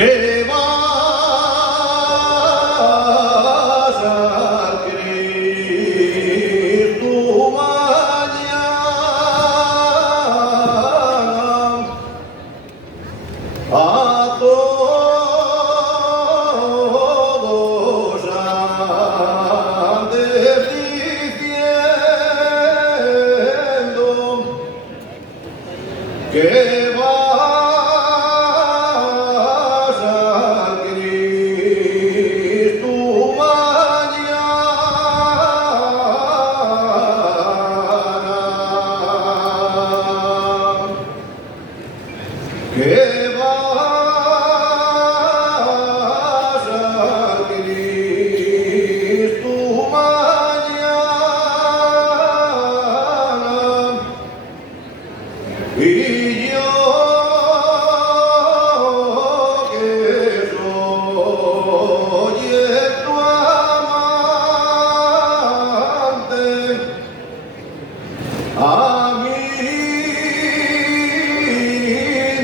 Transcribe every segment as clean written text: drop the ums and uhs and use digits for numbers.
que vas a escribir tu mañana a todos antes diciendo que vas a escribir tu mañana, que vas a escribir tu mañana, y yo que soy tu amante, a mí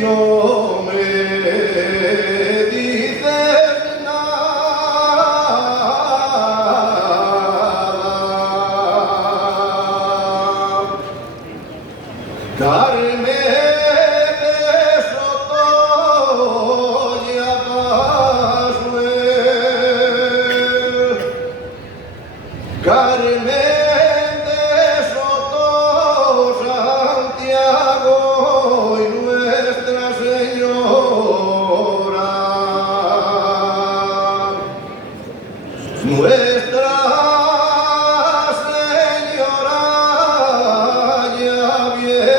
no me dices nada. Carmen de Sotoya Pasuel, Carmen de Soto Santiago y Nuestra Señora, Nuestra Señora ya viene.